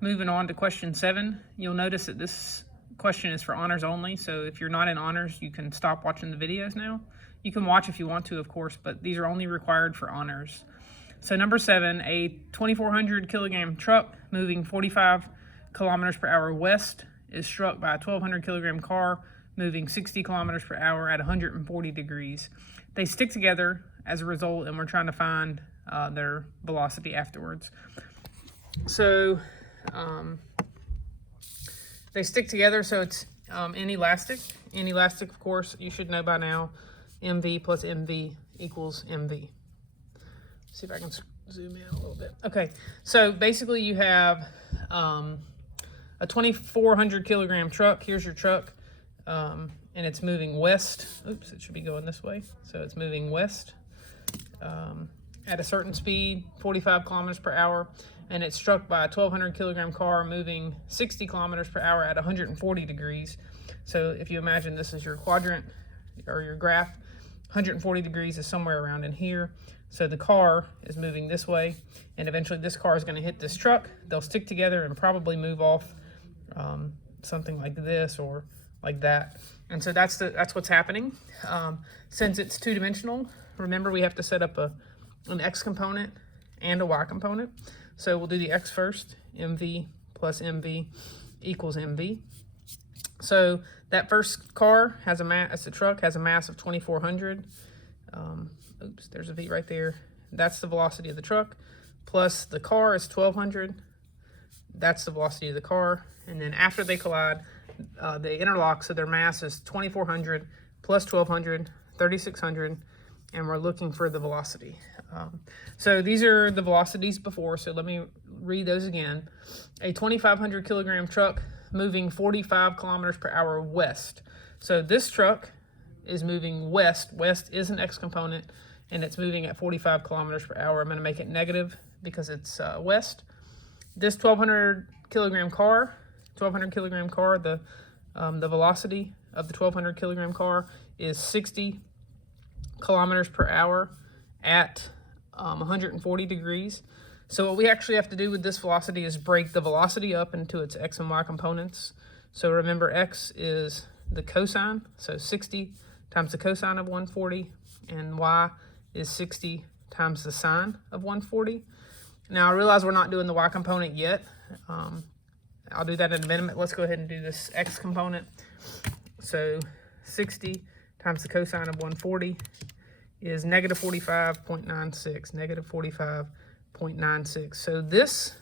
Moving on to question 7, you'll notice that this question is for honors only. So if you're not in honors, you can stop watching the videos now. You can watch if you want to, of course, but these are only required for honors. So number 7, a 2,400 kilogram truck moving 45 kilometers per hour west is struck by a 1,200 kilogram car moving 60 kilometers per hour at 140 degrees. They stick together as a result, and we're trying to find their velocity afterwards. So they stick together, so it's inelastic. Inelastic, of course, you should know by now, mv plus mv equals mv. See if I can zoom in a little bit. Okay, so basically you have a 2,400 kilogram truck. Here's your truck, and it's moving west. Oops, it should be going this way. So it's moving west at a certain speed, 45 kilometers per hour, and it's struck by a 1,200 kilogram car moving 60 kilometers per hour at 140 degrees. So if you imagine this is your quadrant or your graph, 140 degrees is somewhere around in here. So the car is moving this way, and eventually this car is going to hit this truck. They'll stick together and probably move off something like this or like that. And so that's what's happening. Since it's two-dimensional, remember we have to set up an x component and a y component. So we'll do the x first. mv plus mv equals mv. So that first car has a mass, the truck has a mass of 2,400. Oops, there's a v right there. That's the velocity of the truck. Plus the car is 1,200. That's the velocity of the car. And then after they collide, they interlock, so their mass is 2,400 plus 1,200, 3,600, and we're looking for the velocity. So these are the velocities before, so let me read those again. A 2,500 kilogram truck moving 45 kilometers per hour west. So this truck is moving west. West is an x component, and it's moving at 45 kilometers per hour. I'm going to make it negative because it's west. This 1,200 kilogram car, the velocity of the 1,200 kilogram car is 60 kilometers per hour at 140 degrees. So what we actually have to do with this velocity is break the velocity up into its x and y components. So remember, x is the cosine, so 60 times the cosine of 140, and y is 60 times the sine of 140. Now I realize we're not doing the y component yet. I'll do that in a minute. Let's go ahead and do this x component. So 60 times the cosine of 140 is negative 45.96, negative 45.96. So this,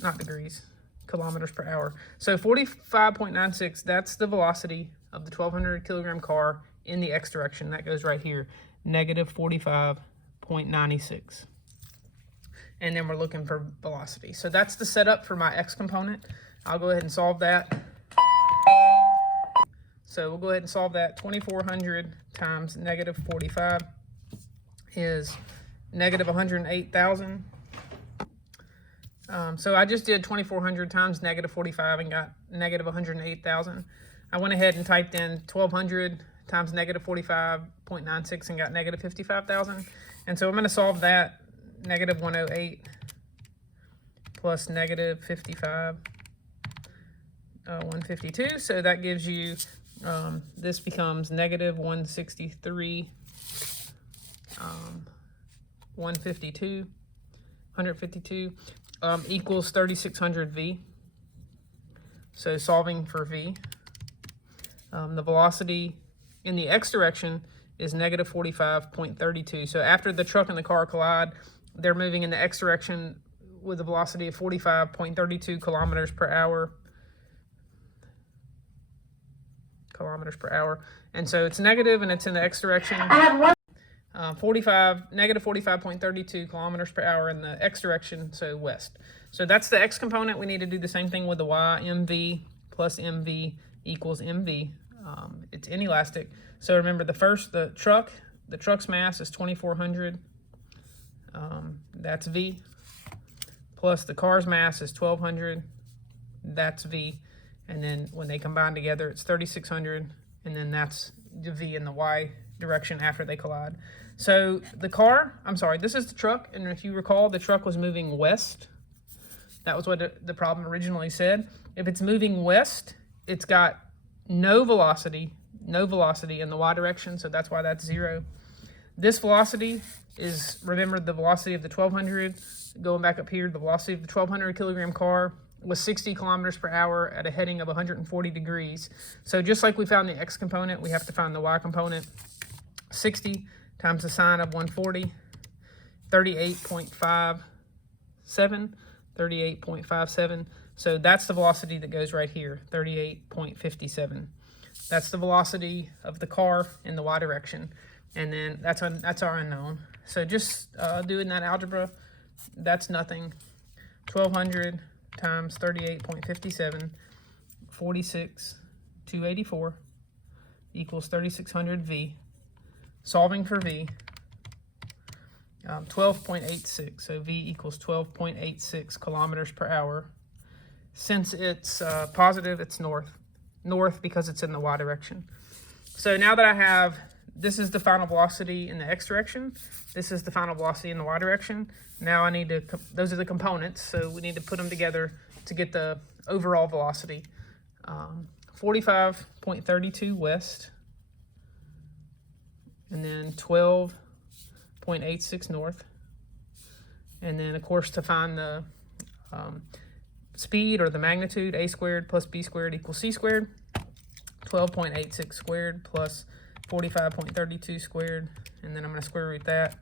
not degrees, kilometers per hour. So 45.96, that's the velocity of the 1,200 kilogram car in the x direction. That goes right here, negative 45.96. And then we're looking for velocity. So that's the setup for my x component. I'll go ahead and solve that. So we'll go ahead and solve that. 2,400 times negative 45 is negative 108,000. So I just did 2,400 times negative 45 and got negative 108,000. I went ahead and typed in 1,200 times negative 45.96 and got negative 55,000. And so I'm going to solve that. Negative 108 plus negative 55, 152. So that gives you, this becomes negative 163, 152 equals 3,600 V. So solving for V, the velocity in the x direction is negative 45.32. So after the truck and the car collide, they're moving in the x direction with a velocity of 45.32 kilometers per hour. And so it's negative and it's in the x direction. Negative 45.32 kilometers per hour in the x direction, so west. So that's the x component. We need to do the same thing with the y. mv plus mv equals mv. It's inelastic. So remember, the truck's mass is 2,400. That's V. Plus the car's mass is 1,200. That's V. And then when they combine together, it's 3,600. And then that's the V in the Y direction after they collide. So this is the truck. And if you recall, the truck was moving west. That was what the problem originally said. If it's moving west, it's got no velocity in the y direction, so that's why that's 0. This velocity is, remember, the velocity of the 1200, going back up here, the velocity of the 1200 kilogram car was 60 kilometers per hour at a heading of 140 degrees. So just like we found the x component, we have to find the y component. 60 times the sine of 140, 38.57. So that's the velocity that goes right here, 38.57. That's the velocity of the car in the y direction. And then that's our unknown. So just doing that algebra, that's nothing. 1200 times 38.57, 46,284 equals 3600 V. Solving for V, 12.86. So V equals 12.86 kilometers per hour. Since it's positive, it's north because it's in the y direction. So now that I have, this is the final velocity in the x direction, this is the final velocity in the y direction. Now I need to, those are the components, so we need to put them together to get the overall velocity. 45.32 west, and then 12.86 north. And then, of course, to find the speed or the magnitude, a squared plus b squared equals c squared. 12.86 squared plus 45.32 squared, and then I'm going to square root that.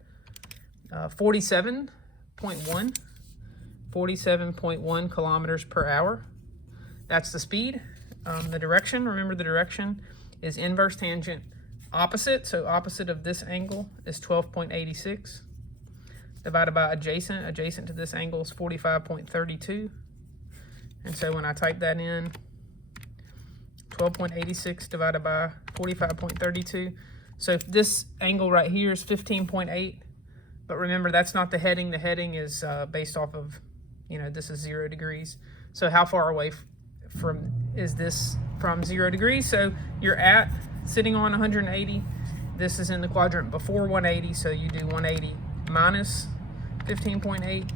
47.1 kilometers per hour. That's the speed. The direction, remember the direction is inverse tangent opposite. So opposite of this angle is 12.86 divided by adjacent. Adjacent to this angle is 45.32. And so when I type that in, 12.86 divided by 45.32. So if this angle right here is 15.8, but remember that's not the heading. The heading is based off of, this is 0 degrees. So how far away is this from 0 degrees? So you're sitting on 180. This is in the quadrant before 180, so you do 180 minus 15.8,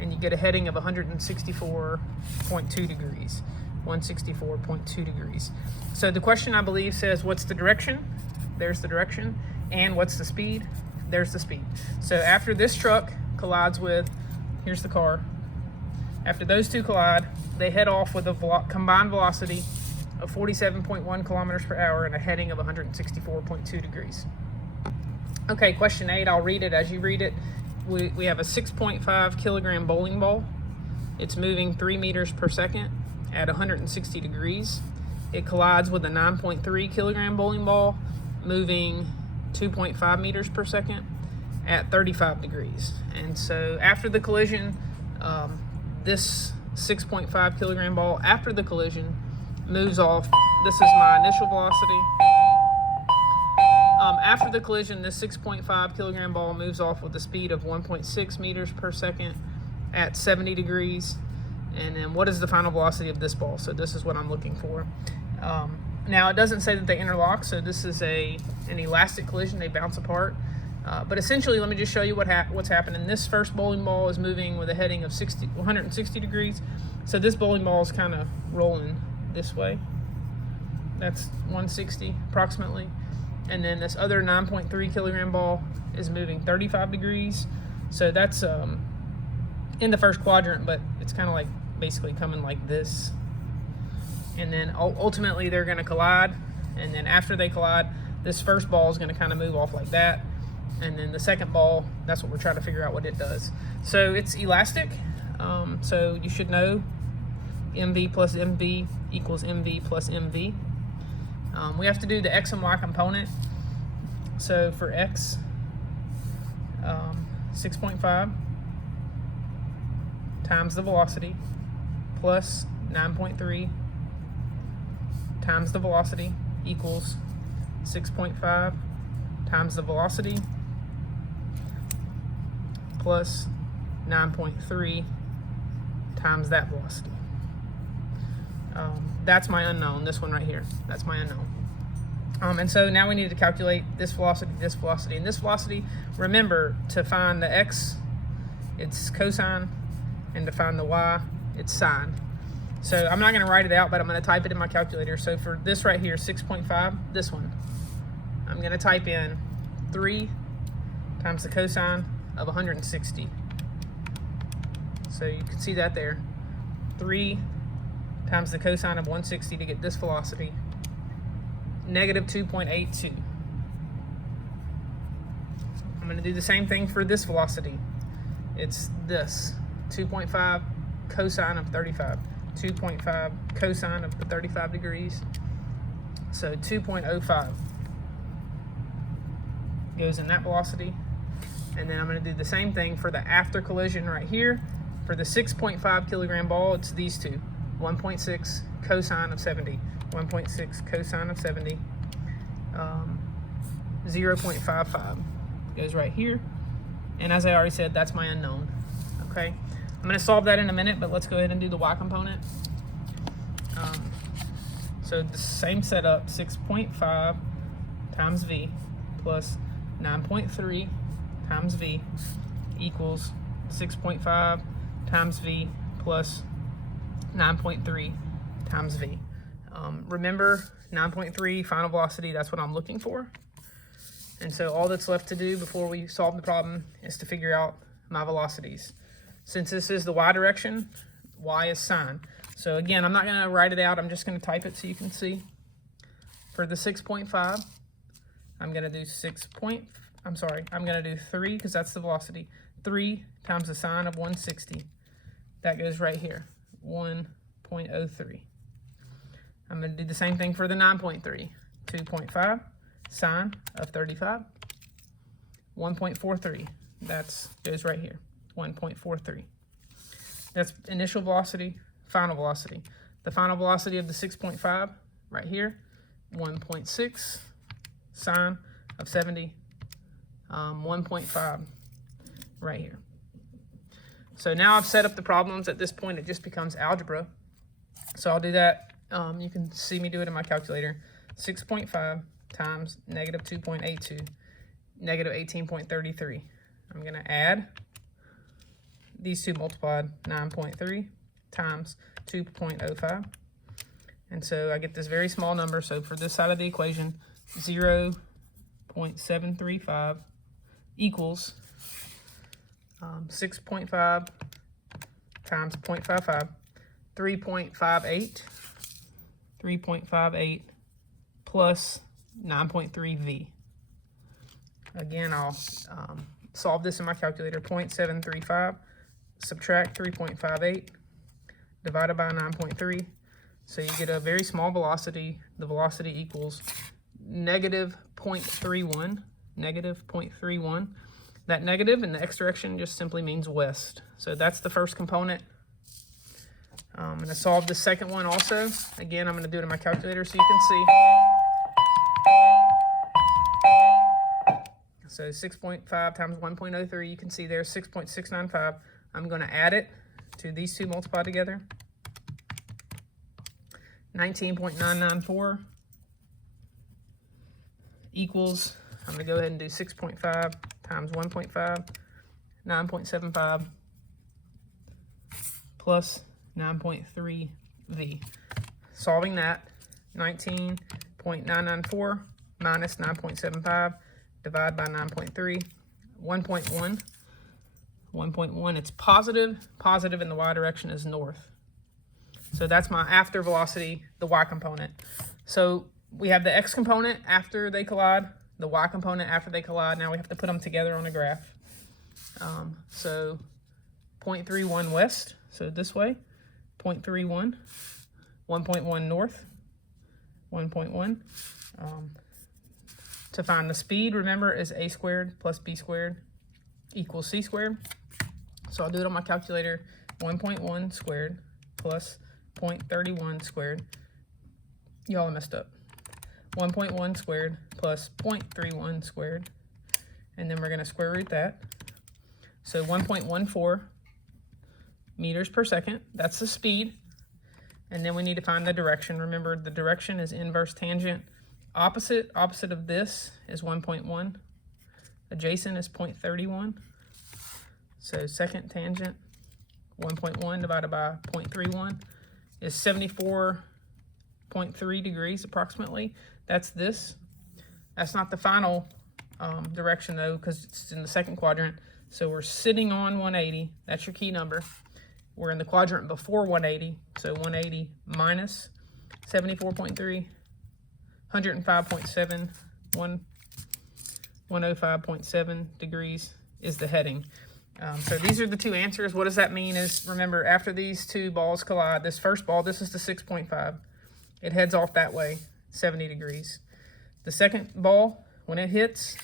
and you get a heading of 164.2 degrees. 164.2 degrees. So the question, I believe, says what's the direction? There's the direction. And what's the speed? There's the speed. So after this truck collides with, here's the car. After those two collide, they head off with a combined velocity of 47.1 kilometers per hour and a heading of 164.2 degrees. Okay, question 8, I'll read it as you read it. We have a 6.5 kilogram bowling ball. It's moving 3 meters per second at 160 degrees. It collides with a 9.3 kilogram bowling ball moving 2.5 meters per second at 35 degrees. And so after the collision, this 6.5 kilogram ball after the collision moves off. This is my initial velocity. After the collision, this 6.5 kilogram ball moves off with a speed of 1.6 meters per second at 70 degrees. And then what is the final velocity of this ball? So this is what I'm looking for. Now it doesn't say that they interlock, so this is an elastic collision. They bounce apart. But essentially, let me just show you what's happening. This first bowling ball is moving with a heading of 160 degrees. So this bowling ball is kind of rolling this way. That's 160 approximately. And then this other 9.3 kilogram ball is moving 35 degrees. So that's in the first quadrant, but it's kind of like basically coming like this. And then ultimately they're going to collide. And then after they collide, this first ball is going to kind of move off like that. And then the second ball, that's what we're trying to figure out what it does. So it's elastic. So you should know mv plus mv equals mv plus mv. We have to do the x and y component. So for x, 6.5 times the velocity plus 9.3 times the velocity equals 6.5 times the velocity plus 9.3 times that velocity. That's my unknown, this one right here. That's my unknown. And so now we need to calculate this velocity, and this velocity. Remember, to find the x, it's cosine, and to find the y, it's sine. So I'm not going to write it out, but I'm going to type it in my calculator. So for this right here, 6.5, this one, I'm going to type in 3 times the cosine of 160. So you can see that there. 3 times the cosine of 160 to get this velocity. Negative 2.82. I'm going to do the same thing for this velocity. It's this, 2.5 cosine of 35. 2.5 cosine of the 35 degrees. So 2.05 goes in that velocity. And then I'm going to do the same thing for the after collision right here. For the 6.5 kilogram ball, it's these two. 1.6 cosine of 70. 1.6 cosine of 70. 0.55 goes right here. And as I already said, that's my unknown. Okay. I'm going to solve that in a minute, but let's go ahead and do the y component. So the same setup, 6.5 times v plus 9.3 times v equals 6.5 times v plus 9.3 times v. Remember, 9.3 final velocity, that's what I'm looking for. And so all that's left to do before we solve the problem is to figure out my velocities. Since this is the y direction, y is sine. So again, I'm not going to write it out. I'm just going to type it so you can see. For the 6.5, I'm going to do I'm going to do 3 because that's the velocity. 3 times the sine of 160. That goes right here, 1.03. I'm going to do the same thing for the 9.3. 2.5 sine of 35. 1.43. That goes right here. 1.43. That's initial velocity, final velocity. The final velocity of the 6.5 right here, 1.6 sine of 70, 1.5 right here. So now I've set up the problems. At this point, it just becomes algebra. So I'll do that. You can see me do it in my calculator. 6.5 times negative 2.82, negative 18.33. I'm going to add these two multiplied, 9.3 times 2.05. And so I get this very small number. So for this side of the equation, 0.735 equals 6.5 times 0.55, 3.58 plus 9.3 V. Again, I'll solve this in my calculator. 0.735, subtract 3.58, divided by 9.3. So you get a very small velocity. The velocity equals negative 0.31, negative 0.31. That negative in the x direction just simply means west. So that's the first component. I'm going to solve the second one also. Again, I'm going to do it in my calculator so you can see. So 6.5 times 1.03, you can see there 6.695. I'm going to add it to these two multiplied together. 19.994 equals, I'm going to go ahead and do 6.5 times 1.5, 9.75 plus 9.3 V. Solving that, 19.994 minus 9.75, divide by 9.3, 1.1. 1.1, it's positive. Positive in the y direction is north. So that's my after velocity, the y component. So we have the x component after they collide, the y component after they collide. Now we have to put them together on a graph. So 0.31 west, so this way, 0.31, 1.1 north, 1.1. To find the speed, remember, is a squared plus b squared equals c squared. So I'll do it on my calculator, 1.1 squared plus 0.31 squared. Y'all messed up. 1.1 squared plus 0.31 squared. And then we're going to square root that. So 1.14 meters per second. That's the speed. And then we need to find the direction. Remember, the direction is inverse tangent. Opposite of this is 1.1. Adjacent is 0.31. So second tangent 1.1 divided by 0.31 is 74.3 degrees approximately. That's this. That's not the final direction though, because it's in the second quadrant. So we're sitting on 180. That's your key number. We're in the quadrant before 180. So 180 minus 74.3, 105.7, 105.7 degrees is the heading. So these are the two answers. What does that mean is, remember, after these two balls collide, this first ball, this is the 6.5. It heads off that way, 70 degrees. The second ball, when it hits,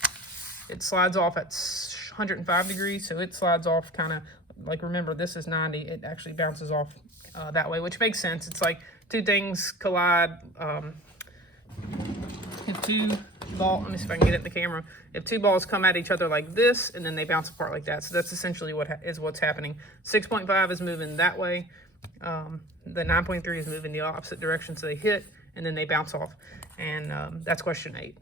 it slides off at 105 degrees. So it slides off kind of like, remember, this is 90. It actually bounces off that way, which makes sense. It's like two things collide. If two balls, let me see if I can get it in the camera. If two balls come at each other like this, and then they bounce apart like that. So that's essentially what's happening. 6.5 is moving that way. The 9.3 is moving the opposite direction. So they hit, and then they bounce off. And that's question 8.